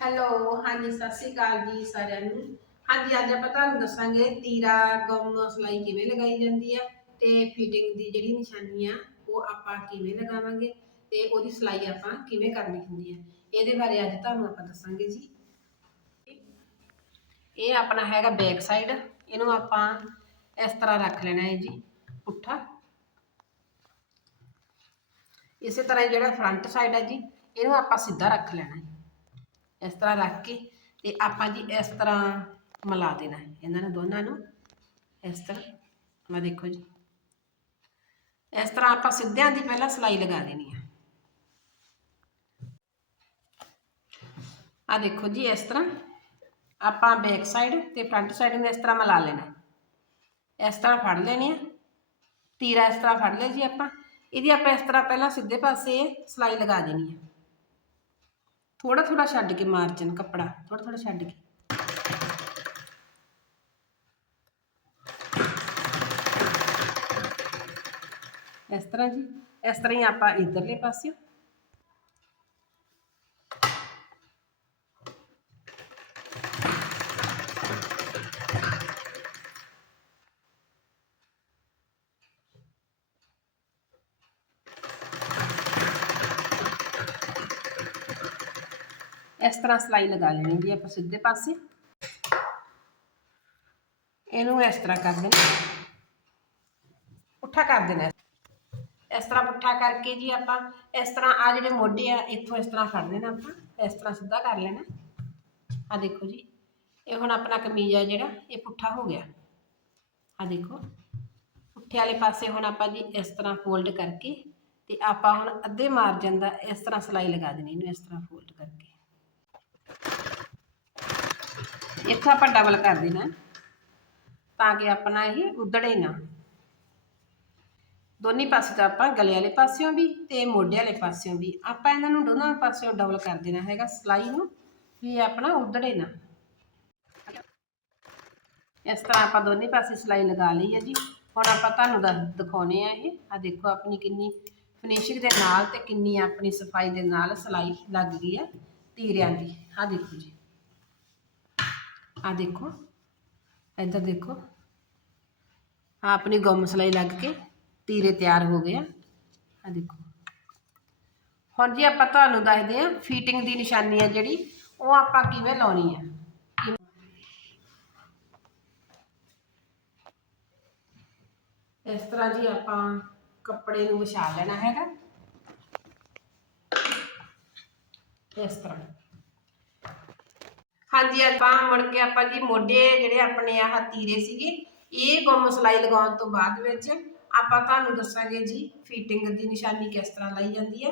Hello ਹਾਂਜੀ, ਸਤਿ ਸ਼੍ਰੀ ਅਕਾਲ ਜੀ ਸਾਰਿਆਂ ਨੂੰ। ਹਾਂਜੀ, ਅੱਜ ਆਪਾਂ ਤੁਹਾਨੂੰ ਦੱਸਾਂਗੇ ਤੀਰਾ, ਗੁੰਮ, ਸਲਾਈ ਕਿਵੇਂ ਲਗਾਈ ਜਾਂਦੀ ਆ ਤੇ ਫਿਟਿੰਗ ਦੀ ਜਿਹੜੀ ਨਿਸ਼ਾਨੀ ਆ, ਉਹ ਆਪਾਂ ਕਿਵੇਂ ਲਗਾਵਾਂਗੇ ਤੇ ਉਹਦੀ ਸਲਾਈ ਆਪਾਂ ਕਿਵੇਂ ਕਰਨੀ ਹੁੰਦੀ ਆ। ਇਹਦੇ ਬਾਰੇ ਅੱਜ ਤੁਹਾਨੂੰ ਆਪਾਂ ਦੱਸਾਂਗੇ ਜੀ। ਇਹ ਆਪਣਾ ਹੈਗਾ ਬੈਕ ਸਾਈਡ ਇਹਨੂੰ ਆਪਾਂ ਇਸ ਤਰ੍ਹਾਂ ਰੱਖ ਲੈਣਾ ਹੈ ਜੀ, ਪੁੱਠਾ। ਇਸੇ ਤਰ੍ਹਾਂ ਜਿਹੜਾ ਫਰੰਟ ਸਾਈਡ ਹੈ ਜੀ, ਇਹਨੂੰ ਆਪਾਂ ਸਿੱਧਾ ਰੱਖ ਲੈਣਾ ਹੈ। ਇਸ ਤਰ੍ਹਾਂ ਰੱਖ ਕੇ ਤੇ ਆਪਾਂ ਜੀ ਇਸ ਤਰ੍ਹਾਂ ਮਿਲਾ ਦੇਣਾ ਇਹਨਾਂ ਨੂੰ ਦੋਨਾਂ ਨੂੰ ਇਸ ਤਰ੍ਹਾਂ ਮੈਂ ਦੇਖੋ ਜੀ। ਇਸ ਤਰ੍ਹਾਂ ਆਪਾਂ ਸਿੱਧਿਆਂ ਦੀ ਪਹਿਲਾਂ ਸਲਾਈ ਲਗਾ ਦੇਣੀ ਹੈ। ਆ ਦੇਖੋ ਜੀ ਇਸ ਤਰ੍ਹਾਂ, ਆਪਾਂ ਬੈਕ ਸਾਈਡ ਤੇ ਫਰੰਟ ਸਾਈਡ ਨੂੰ ਇਸ ਤਰ੍ਹਾਂ ਮਿਲਾ ਲੈਣਾ ਇਸ ਤਰ੍ਹਾਂ ਫੜ ਲੈਣੀ ਆ ਤੀਰਾ ਇਸ ਤਰ੍ਹਾਂ ਫੜ ਲਿਆ ਜੀ ਆਪਾਂ। ਇਹਦੀ ਆਪਾਂ ਇਸ ਤਰ੍ਹਾਂ ਪਹਿਲਾਂ ਸਿੱਧੇ ਪਾਸੇ ਸਲਾਈ ਲਗਾ ਦੇਣੀ ਹੈ। ਥੋੜਾ ਥੋੜਾ ਛੱਡ ਕੇ ਮਾਰਜਨ ਕੱਪੜਾ ਥੋੜਾ ਥੋੜਾ ਛੱਡ ਕੇ ਇਸ ਤਰ੍ਹਾਂ ਜੀ ਇਸ ਤਰ੍ਹਾਂ ਹੀ ਆਪਾਂ ਇਧਰਲੇ ਪਾਸੇ ਇਸ ਤਰ੍ਹਾਂ ਸਲਾਈ ਲਗਾ ਲੈਣੀ ਜੀ ਆਪਾਂ ਸਿੱਧੇ ਪਾਸੇ। ਇਹਨੂੰ ਇਸ ਤਰ੍ਹਾਂ ਕਰ ਦੇਣਾ। ਪੁੱਠਾ ਕਰ ਦੇਣਾ। ਇਸ ਤਰ੍ਹਾਂ ਪੁੱਠਾ ਕਰਕੇ ਜੀ ਆਪਾਂ ਇਸ ਤਰ੍ਹਾਂ ਆ ਜਿਹੜੇ ਮੋਢੇ ਆ, ਇੱਥੋਂ ਇਸ ਤਰ੍ਹਾਂ ਫੜ ਲੈਣਾ ਆਪਾਂ। ਇਸ ਤਰ੍ਹਾਂ ਸਿੱਧਾ ਕਰ ਲੈਣਾ। ਆ ਦੇਖੋ ਜੀ, ਇਹ ਹੁਣ ਆਪਣਾ ਕਮੀਜ਼ ਆ ਜਿਹੜਾ, ਇਹ ਪੁੱਠਾ ਹੋ ਗਿਆ। ਆ ਦੇਖੋ, ਪੁੱਠੇ ਵਾਲੇ ਪਾਸੇ ਹੁਣ ਆਪਾਂ ਜੀ ਇਸ ਤਰ੍ਹਾਂ ਫੋਲਡ ਕਰਕੇ ਤੇ ਆਪਾਂ ਹੁਣ ਅੱਧੇ ਮਾਰਜਨ ਦਾ ਇਸ ਤਰ੍ਹਾਂ ਸਲਾਈ ਲਗਾ ਦੇਣੀ, ਇਹਨੂੰ ਇਸ ਤਰ੍ਹਾਂ ਫੋਲਡ ਕਰਕੇ। ਇੱਥੇ ਆਪਾਂ ਡਬਲ ਕਰ ਦੇਣਾ। ਤਾਂ ਕਿ ਆਪਣਾ ਇਹ ਉਧੜੇ ਨਾ। ਦੋਨੇ ਪਾਸੇ ਤੋਂ ਆਪਾਂ ਗਲੇ ਵਾਲੇ ਪਾਸਿਓਂ ਵੀ ਤੇ ਮੋਢੇ ਵਾਲੇ ਪਾਸਿਓਂ ਵੀ। ਆਪਾਂ ਇਹਨਾਂ ਨੂੰ ਦੋਨਾਂ ਪਾਸਿਓਂ ਡਬਲ ਕਰ ਦੇਣਾ ਹੈਗਾ ਸਲਾਈ ਨੂੰ, ਵੀ ਆਪਣਾ ਉਧੜੇ ਨਾ। ਇਸ ਤਰ੍ਹਾਂ ਆਪਾਂ ਦੋਨੇ ਪਾਸੇ ਸਲਾਈ ਲਗਾ ਲਈ ਹੈ ਜੀ। ਹੁਣ ਆਪਾਂ ਤੁਹਾਨੂੰ ਦੱਸ ਦਿਖਾਉਨੇ ਆ ਇਹ। ਆ ਦੇਖੋ ਆਪਣੀ ਕਿੰਨੀ ਫਿਨਿਸ਼ਿੰਗ ਦੇ ਨਾਲ ਤੇ ਕਿੰਨੀ ਆਪਣੀ ਸਫ਼ਾਈ ਦੇ ਨਾਲ ਸਲਾਈ ਲੱਗ ਗਈ ਹੈ ਤੀਰਿਆਂ ਦੀ। ਆ ਦੇਖੋ ਜੀ। ਆ ਦੇਖੋ ਇੱਧਰ ਦੇਖੋ ਆ ਆਪਣੀ ਗੁੰਮ ਸਲਾਈ ਲੱਗ ਕੇ ਤੀਰੇ ਤਿਆਰ ਹੋ ਗਏ ਆ ਆ ਦੇਖੋ ਹੁਣ ਜੀ ਆਪਾਂ ਤੁਹਾਨੂੰ ਦੱਸਦੇ ਆ ਫੀਟਿੰਗ ਦੀ ਨਿਸ਼ਾਨੀ ਆ ਜਿਹੜੀ ਉਹ ਆਪਾਂ ਕਿਵੇਂ ਲਾਉਣੀ ਆ ਇਸ ਤਰ੍ਹਾਂ ਜੀ ਆਪਾਂ ਕੱਪੜੇ ਨੂੰ ਵਿਛਾ ਲੈਣਾ ਹੈਗਾ ਇਸ ਤਰ੍ਹਾਂ ਹਾਂਜੀ ਆਪਾਂ ਮੁੜ ਕੇ ਆਪਾਂ ਜੀ ਮੋਢੇ ਜਿਹੜੇ ਆਪਣੇ ਆਹ ਤੀਰੇ ਸੀਗੇ, ਇਹ ਗੁੰਮ ਸਲਾਈ ਲਗਾਉਣ ਤੋਂ ਬਾਅਦ ਵਿੱਚ ਆਪਾਂ ਤੁਹਾਨੂੰ ਦੱਸਾਂਗੇ ਜੀ ਫਿਟਿੰਗ ਦੀ ਨਿਸ਼ਾਨੀ ਕਿਸ ਤਰ੍ਹਾਂ ਲਾਈ ਜਾਂਦੀ ਹੈ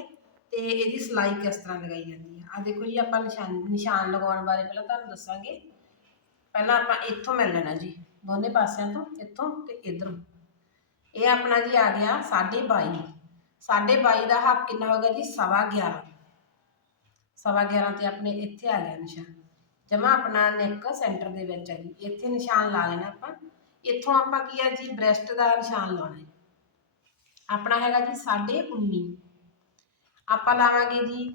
ਤੇ ਇਹਦੀ ਸਲਾਈ ਕਿਸ ਤਰ੍ਹਾਂ ਲਗਾਈ ਜਾਂਦੀ ਹੈ ਆ ਦੇਖੋ ਜੀ, ਆਪਾਂ ਨਿਸ਼ਾਨ ਨਿਸ਼ਾਨ ਲਗਾਉਣ ਬਾਰੇ ਪਹਿਲਾਂ ਤੁਹਾਨੂੰ ਦੱਸਾਂਗੇ। ਪਹਿਲਾਂ ਆਪਾਂ ਇੱਥੋਂ ਮਿਲ ਲੈਣਾ ਜੀ, ਦੋਨੇ ਪਾਸਿਆਂ ਤੋਂ, ਇੱਥੋਂ ਤੇ ਇਧਰੋਂ। ਇਹ ਆਪਣਾ ਜੀ ਆ ਗਿਆ 22.5 22.5 ਦਾ ਹੱਕ ਕਿੰਨਾ ਹੋ ਗਿਆ ਜੀ? 11.5 ਸਵਾ 11 ਤੇ ਆਪਣੇ ਇੱਥੇ ਆ ਗਿਆ ਨਿਸ਼ਾਨ। ਜਮਾ ਆਪਣਾ ਨੈਕ ਸੈਂਟਰ ਦੇ ਵਿੱਚ ਹੈ ਜੀ ਇੱਥੇ ਨਿਸ਼ਾਨ ਲਾ ਲੈਣਾ ਆਪਾਂ ਇੱਥੋਂ ਆਪਾਂ ਕੀ ਹੈ ਜੀ ਬ੍ਰੈਸਟ ਦਾ ਨਿਸ਼ਾਨ ਲਾਉਣਾ ਹੈ ਆਪਣਾ ਹੈਗਾ ਜੀ 19.5 ਆਪਾਂ ਲਾਵਾਂਗੇ ਜੀ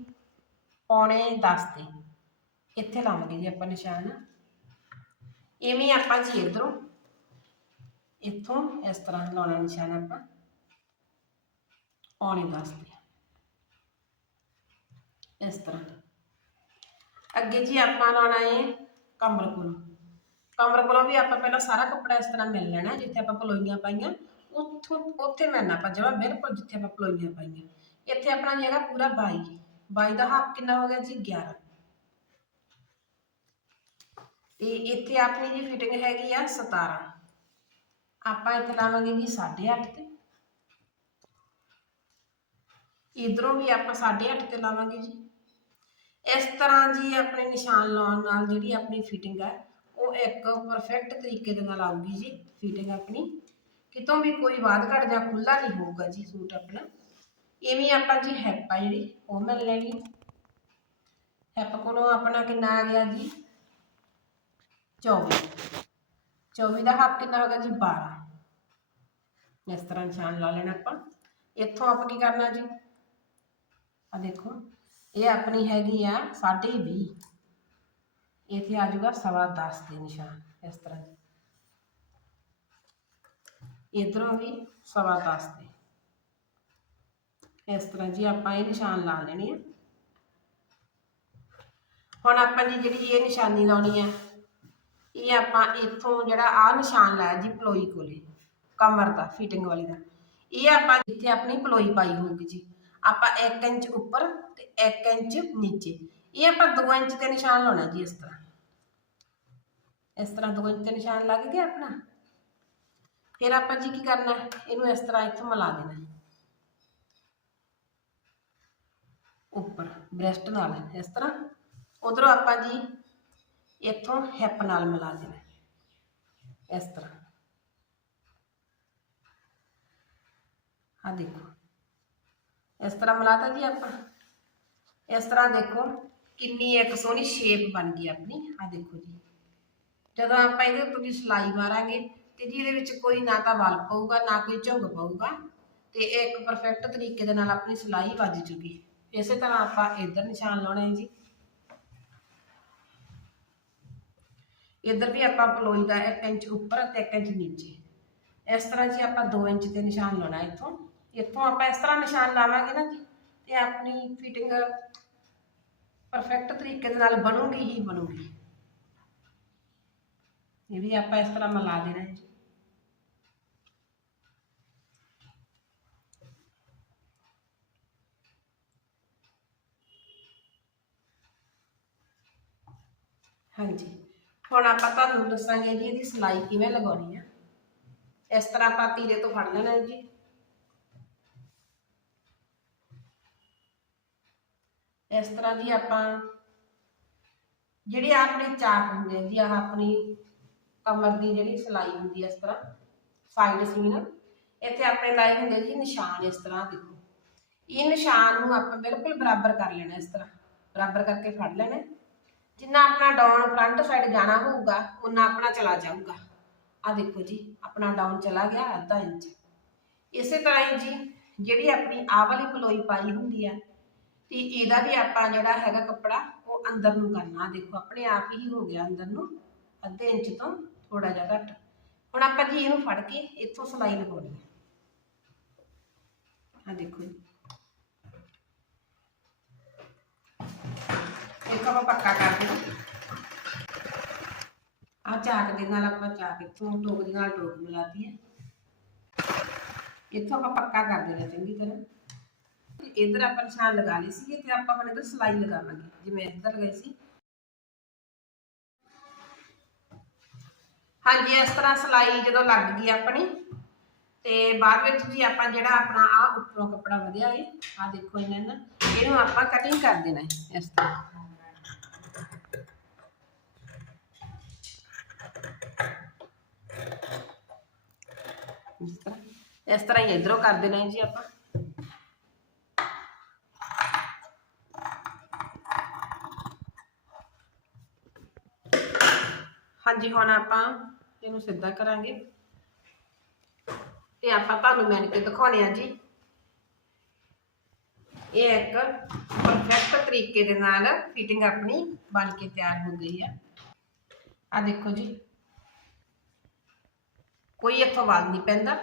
ਪੌਣੇ 10 ਤੇ ਇੱਥੇ ਲਾਵਾਂਗੇ ਜੀ ਆਪਾਂ ਨਿਸ਼ਾਨ ਇਵੇਂ ਹੀ ਆਪਾਂ ਜੀ ਇਧਰੋਂ ਇੱਥੋਂ ਇਸ ਤਰ੍ਹਾਂ ਲਾਉਣਾ ਨਿਸ਼ਾਨ ਆਪਾਂ ਪੌਣੇ 10 ਤੇ ਇਸ ਤਰ੍ਹਾਂ ਅੱਗੇ ਜੀ ਆਪਾਂ ਲਾਉਣਾ ਹੈ ਕਮਰ ਕੋਲੋਂ ਕਮਰ ਕੋਲੋਂ ਵੀ ਆਪਾਂ ਪਹਿਲਾਂ ਸਾਰਾ ਕੱਪੜਾ ਇਸ ਤਰ੍ਹਾਂ ਮਿਲ ਲੈਣਾ ਜਿੱਥੇ ਆਪਾਂ ਪਲੋਈਆਂ ਪਾਈਆਂ ਉੱਥੋਂ ਉੱਥੇ ਮਿਲਣਾ ਆਪਾਂ ਜਮਾ ਬਿਲਕੁਲ ਜਿੱਥੇ ਆਪਾਂ ਪਲੋਈਆਂ ਪਾਈਆਂ ਇੱਥੇ ਆਪਣਾ ਜੀ ਹੈਗਾ ਪੂਰਾ 22 22 ਦਾ ਹੱਕ ਕਿੰਨਾ ਹੋ ਗਿਆ ਜੀ 11 ਤੇ ਇੱਥੇ ਆਪਣੀ ਜੀ ਫਿਟਿੰਗ ਹੈਗੀ ਆ 17 ਆਪਾਂ ਇੱਥੇ ਲਾਵਾਂਗੇ ਜੀ 8.5 ਤੇ ਇਧਰੋਂ ਵੀ ਆਪਾਂ 8.5 ਤੇ ਲਾਵਾਂਗੇ ਜੀ ਇਸ ਤਰ੍ਹਾਂ ਜੀ ਆਪਣੇ ਨਿਸ਼ਾਨ ਲਾਉਣ ਨਾਲ ਜਿਹੜੀ ਆਪਣੀ ਫਿਟਿੰਗ ਹੈ ਉਹ ਇੱਕ ਪਰਫੈਕਟ ਤਰੀਕੇ ਦੇ ਨਾਲ ਆਊਗੀ ਜੀ ਫਿਟਿੰਗ ਆਪਣੀ ਕਿਤੋਂ ਵੀ ਕੋਈ ਵਾਧ ਘਟ ਜਾਂ ਖੁੱਲਾ ਨਹੀਂ ਹੋਊਗਾ ਜੀ ਸੂਟ ਆਪਣਾ ਇਵੇਂ ਆਪਾਂ ਜੀ ਹੈਪ ਆ ਜਿਹੜੀ ਉਹ ਮਿਲ ਲੈਣੀ ਹੈਪ ਕੋਲੋਂ ਆਪਣਾ ਕਿੰਨਾ ਆ ਗਿਆ ਜੀ 24 24 ਦਾ ਹੱਕ ਕਿੰਨਾ ਹੋ ਗਿਆ ਜੀ 12 ਇਸ ਤਰ੍ਹਾਂ ਨਿਸ਼ਾਨ ਲਾ ਲੈਣਾ ਆਪਾਂ ਇੱਥੋਂ ਆਪਾਂ ਕੀ ਕਰਨਾ ਜੀ ਆ ਦੇਖੋ ਇਹ ਆਪਣੀ ਹੈਗੀ ਆ 20.5 ਇੱਥੇ ਆ ਜਾਊਗਾ ਸਵਾ 10 ਦੇ ਨਿਸ਼ਾਨ, ਇਸ ਤਰ੍ਹਾਂ। ਇਧਰੋਂ ਵੀ ਸਵਾ 10 ਦੇ। ਇਸ ਤਰ੍ਹਾਂ ਜੀ ਆਪਾਂ ਇਹ ਨਿਸ਼ਾਨ ਲਾ ਲੈਣੇ ਆ। ਹੁਣ ਆਪਾਂ ਜੀ ਜਿਹੜੀ ਇਹ ਨਿਸ਼ਾਨੀ ਲਾਉਣੀ ਹੈ ਇਹ ਆਪਾਂ ਇੱਥੋਂ ਜਿਹੜਾ ਆ ਨਿਸ਼ਾਨ ਲਾਇਆ ਜੀ ਪਲੋਈ ਕੋਲੇ, ਕਮਰ ਦਾ ਫਿਟਿੰਗ ਵਾਲੀ ਦਾ। ਇਹ ਆਪਾਂ ਜਿੱਥੇ ਆਪਣੀ ਪਲੋਈ ਪਾਈ ਹੋਊਗੀ ਜੀ। ਆਪਾਂ 1 ਇੰਚ ਉੱਪਰ ਤੇ 1 ਇੰਚ ਨੀਚੇ ਇਹ ਆਪਾਂ 2 ਇੰਚ ਤੇ ਨਿਸ਼ਾਨ ਲਾਉਣਾ ਜੀ ਇਸ ਤਰ੍ਹਾਂ ਇਸ ਤਰ੍ਹਾਂ 2 ਇੰਚ ਤੇ ਨਿਸ਼ਾਨ ਲੱਗ ਗਿਆ ਆਪਣਾ ਫਿਰ ਆਪਾਂ ਜੀ ਕੀ ਕਰਨਾ ਹੈ? ਇਹਨੂੰ ਇਸ ਤਰ੍ਹਾਂ ਇੱਥੋਂ ਮਿਲਾ ਦੇਣਾ ਹੈ। ਉੱਪਰ ਬ੍ਰੈਸਟ ਨਾਲ ਇਸ ਤਰ੍ਹਾਂ ਉਧਰੋਂ ਆਪਾਂ ਜੀ ਇੱਥੋਂ ਹਿੱਪ ਨਾਲ ਮਿਲਾ ਦੇਣਾ ਹੈ। ਇਸ ਤਰ੍ਹਾਂ ਆ ਦੇਖੋ ਇਸ ਤਰ੍ਹਾਂ ਮਿਲਾਤਾ ਜੀ ਆਪਾਂ ਇਸ ਤਰ੍ਹਾਂ ਦੇਖੋ ਕਿੰਨੀ ਇੱਕ ਸੋਹਣੀ ਸ਼ੇਪ ਬਣ ਗਈ ਆਪਣੀ ਆ ਦੇਖੋ ਜੀ ਜਦੋਂ ਆਪਾਂ ਇਹਦੇ ਉੱਪਰ ਦੀ ਸਿਲਾਈ ਮਾਰਾਂਗੇ ਤੇ ਜੀ ਇਹਦੇ ਵਿੱਚ ਕੋਈ ਨਾ ਤਾਂ ਵਲ ਪਊਗਾ ਨਾ ਕੋਈ ਝੁੰਗ ਪਊਗਾ ਤੇ ਇਹ ਇੱਕ ਪਰਫੈਕਟ ਤਰੀਕੇ ਦੇ ਨਾਲ ਆਪਣੀ ਸਿਲਾਈ ਵੱਜ ਜੂਗੀ ਇਸੇ ਤਰ੍ਹਾਂ ਆਪਾਂ ਇੱਧਰ ਨਿਸ਼ਾਨ ਲਾਉਣਾ ਹੈ ਜੀ ਇੱਧਰ ਵੀ ਆਪਾਂ ਪਲੋਈ ਦਾ 1 ਇੰਚ ਉੱਪਰ ਤੇ 1 ਇੰਚ ਨੀਚੇ ਇਸ ਤਰ੍ਹਾਂ ਜੀ ਆਪਾਂ 2 ਇੰਚ ਤੇ ਨਿਸ਼ਾਨ ਲਾਉਣਾ ਇੱਥੋਂ ਇੱਥੋਂ ਆਪਾਂ ਇਸ ਤਰ੍ਹਾਂ ਨਿਸ਼ਾਨ ਲਾਵਾਂਗੇ ਨਾ ਜੀ ਤੇ ਆਪਣੀ ਫਿਟਿੰਗ ਪਰਫੈਕਟ ਤਰੀਕੇ ਦੇ ਨਾਲ ਬਣੂਗੀ ਹੀ ਬਣੂਗੀ ਇਹ ਵੀ ਆਪਾਂ ਇਸ ਤਰ੍ਹਾਂ ਮਿਲਾ ਦੇਣਾ ਹੈ ਜੀ ਹਾਂਜੀ ਹੁਣ ਆਪਾਂ ਤੁਹਾਨੂੰ ਦੱਸਾਂਗੇ ਜੀ ਇਹਦੀ ਸਿਲਾਈ ਕਿਵੇਂ ਲਗਾਉਣੀ ਆ ਇਸ ਤਰ੍ਹਾਂ ਆਪਾਂ ਤੀਰੇ ਤੋਂ ਫੜ ਲੈਣਾ ਹੈ ਜੀ ਇਸ ਤਰ੍ਹਾਂ ਜੀ ਆਪਾਂ ਜਿਹੜੀ ਆਪਣੇ ਚਾਕ ਹੁੰਦੇ ਆ ਜੀ ਆਹ ਆਪਣੀ ਕਮਰ ਦੀ ਜਿਹੜੀ ਸਿਲਾਈ ਹੁੰਦੀ ਹੈ ਇਸ ਤਰ੍ਹਾਂ ਸਾਈਡ ਸੀਨ ਇੱਥੇ ਆਪਣੇ ਲਾਈ ਹੁੰਦੇ ਜੀ ਨਿਸ਼ਾਨ ਇਸ ਤਰ੍ਹਾਂ ਦੇਖੋ। ਇਹ ਨਿਸ਼ਾਨ ਨੂੰ ਆਪਾਂ ਬਿਲਕੁਲ ਬਰਾਬਰ ਕਰ ਲੈਣਾ ਇਸ ਤਰ੍ਹਾਂ। ਬਰਾਬਰ ਕਰਕੇ ਫੜ ਲੈਣਾ। ਜਿੰਨਾ ਆਪਣਾ ਡਾਊਨ ਫਰੰਟ ਸਾਈਡ ਜਾਣਾ ਹੋਊਗਾ ਉਨਾ ਆਪਣਾ ਚਲਾ ਜਾਊਗਾ। ਆ ਦੇਖੋ ਜੀ, ਆਪਣਾ ਡਾਊਨ ਚਲਾ ਗਿਆ, ਅੱਧਾ ਇੰਚ। ਇਸੇ ਤਰ੍ਹਾਂ ਹੀ ਜੀ, ਜਿਹੜੀ ਆਪਣੀ ਆਹ ਵਾਲੀ ਪਲੋਈ ਪਾਈ ਹੁੰਦੀ ਆ ਤੇ ਇਹਦਾ ਵੀ ਆਪਾਂ ਜਿਹੜਾ ਹੈਗਾ ਕੱਪੜਾ, ਉਹ ਅੰਦਰ ਨੂੰ ਕਰਨਾ। ਦੇਖੋ, ਆਪਣੇ ਆਪ ਹੀ ਹੋ ਗਿਆ ਅੰਦਰ ਨੂੰ, ਅੱਧੇ ਇੰਚ ਤੋਂ ਥੋੜਾ ਜਿਹਾ ਘੱਟ। ਹੁਣ ਆਪਾਂ ਜੀ ਇਹਨੂੰ ਫੜ ਕੇ ਇੱਥੋਂ ਸਲਾਈ ਲਗਾਉਣੀ ਹੈ। ਆ ਦੇਖੋ ਇੱਕ ਆਪਾਂ ਪੱਕਾ ਕਰ ਦੇਣਾ। ਆ ਚਾਕ ਦੇ ਨਾਲ ਆਪਾਂ ਚਾਕ ਇੱਥੋਂ ਟੋਕ ਦੇ ਨਾਲ ਟੋਕ ਮਿਲਾਤੀ ਹੈ ਇੱਥੋਂ ਆਪਾਂ ਪੱਕਾ ਕਰ ਦੇਣਾ ਚੰਗੀ ਤਰ੍ਹਾਂ। ਇੱਧਰ ਆਪਾਂ ਨਿਸ਼ਾਨ ਲਗਾ ਲਈ ਸੀ ਤੇ ਆਪਾਂ ਹੁਣ ਇੱਧਰ ਸਲਾਈ ਲਗਾਵਾਂਗੇ, ਜਿਵੇਂ ਇੱਧਰ ਗਏ ਸੀ। ਹਾਂਜੀ, ਇਸ ਤਰ੍ਹਾਂ ਸਲਾਈ ਜਦੋਂ ਲੱਗ ਗਈ ਆਪਣੀ, ਤੇ ਬਾਅਦ ਵਿੱਚ ਜੀ ਆਪਾਂ ਜਿਹੜਾ ਆਪਣਾ ਆ ਉੱਪਰੋਂ ਕੱਪੜਾ ਵਧਿਆ ਏ ਆ ਦੇਖੋ ਇਹਨਾਂ ਨਾ ਇਹਨੂੰ ਆਪਾਂ ਕਟਿੰਗ ਕਰ ਦੇਣਾ ਹੈ ਇਸ ਤਰ੍ਹਾਂ। ਇਸ ਤਰ੍ਹਾਂ ਇਸ ਤਰ੍ਹਾਂ ਹੀ ਇਧਰੋਂ ਕਰ ਦੇਣਾ ਜੀ ਆਪਾਂ। ਹਾਂਜੀ ਹੁਣ ਆਪਾਂ ਇਹਨੂੰ ਸਿੱਧਾ ਕਰਾਂਗੇ ਤੇ ਆਪਾਂ ਤੁਹਾਨੂੰ ਮਿਲ ਕੇ ਦਿਖਾਉਣੇ ਆ ਜੀ ਇਹ ਇੱਕ ਪਰਫੈਕਟ ਤਰੀਕੇ ਦੇ ਨਾਲ ਫਿਟਿੰਗ ਆਪਣੀ ਬਣ ਕੇ ਤਿਆਰ ਹੋ ਗਈ ਆ ਆ ਦੇਖੋ ਜੀ ਕੋਈ ਇੱਥੋਂ ਵਾਲ ਨਹੀਂ ਪੈਂਦਾ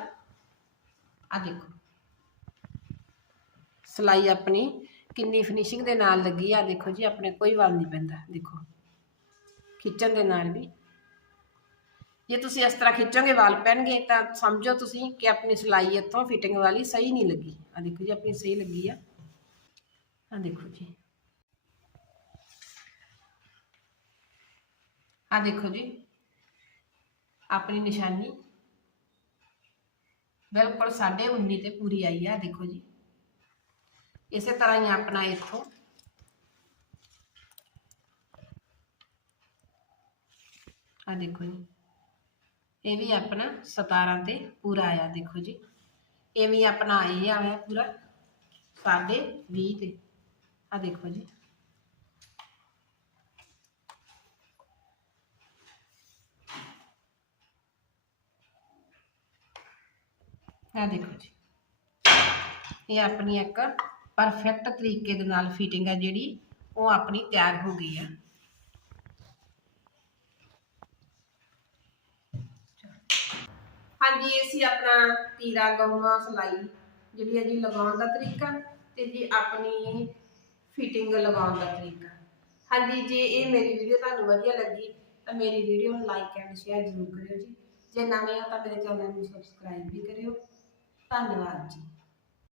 ਆ ਦੇਖੋ ਸਲਾਈ ਆਪਣੀ ਕਿੰਨੀ ਫਿਨਿਸ਼ਿੰਗ ਦੇ ਨਾਲ ਲੱਗੀ ਆ ਦੇਖੋ ਜੀ ਆਪਣੇ ਕੋਈ ਵਾਲ ਨਹੀਂ ਪੈਂਦਾ ਦੇਖੋ ਖਿੱਚਣ ਦੇ ਨਾਲ ਵੀ ਜੇ ਤੁਸੀਂ ਇਸ ਤਰ੍ਹਾਂ ਖਿੱਚੋਗੇ ਵਾਲ ਪੈਣਗੇ ਤਾਂ ਸਮਝੋ ਤੁਸੀਂ ਕਿ ਆਪਣੀ ਸਿਲਾਈ ਇੱਥੋਂ ਫਿਟਿੰਗ ਵਾਲੀ ਸਹੀ ਨਹੀਂ ਲੱਗੀ ਆ ਦੇਖੋ ਜੀ ਆਪਣੀ ਸਹੀ ਲੱਗੀ ਆ ਆ ਦੇਖੋ ਜੀ ਆ ਦੇਖੋ ਜੀ ਆਪਣੀ ਨਿਸ਼ਾਨੀ ਬਿਲਕੁਲ 19.5 ਤੇ ਪੂਰੀ ਆਈ ਆ ਦੇਖੋ ਜੀ ਇਸੇ ਤਰ੍ਹਾਂ ਹੀ ਆਪਣਾ ਇੱਥੋਂ ਆ ਦੇਖੋ ਜੀ ਇਹ ਵੀ ਆਪਣਾ 17 ਤੇ ਪੂਰਾ ਆਇਆ ਦੇਖੋ ਜੀ ਇਹ ਵੀ ਆਪਣਾ ਇਹ ਆਇਆ ਪੂਰਾ ਸਾਢੇ 20 ਤੇ ਆ ਦੇਖੋ ਜੀ ਆ ਦੇਖੋ ਜੀ ਇਹ ਆਪਣੀ ਇੱਕ ਪਰਫੈਕਟ ਤਰੀਕੇ ਦੇ ਨਾਲ ਫਿਟਿੰਗ ਹੈ ਜਿਹੜੀ ਉਹ ਆਪਣੀ ਤਿਆਰ ਹੋ ਗਈ ਆ ਹਾਂਜੀ, ਇਹ ਸੀ ਆਪਣਾ ਤੀਰਾ ਗਮਾ ਸਲਾਈ, ਜਿਹੜੀ ਹੈ ਜੀ ਲਗਾਉਣ ਦਾ ਤਰੀਕਾ ਤੇ ਜੀ ਆਪਣੀ ਫਿਟਿੰਗ ਲਗਾਉਣ ਦਾ ਤਰੀਕਾ। ਹਾਂਜੀ, ਜੇ ਇਹ ਮੇਰੀ ਵੀਡੀਓ ਤੁਹਾਨੂੰ ਵਧੀਆ ਲੱਗੀ, ਤਾਂ ਮੇਰੀ ਵੀਡੀਓ ਨੂੰ ਲਾਈਕ ਐਂਡ ਸ਼ੇਅਰ ਜ਼ਰੂਰ ਕਰਿਓ ਜੀ। ਜੇ ਨਵੇਂ ਹੋ ਤਾਂ ਮੇਰੇ ਚੈਨਲ ਨੂੰ ਸਬਸਕ੍ਰਾਈਬ ਵੀ ਕਰਿਓ। ਧੰਨਵਾਦ ਜੀ।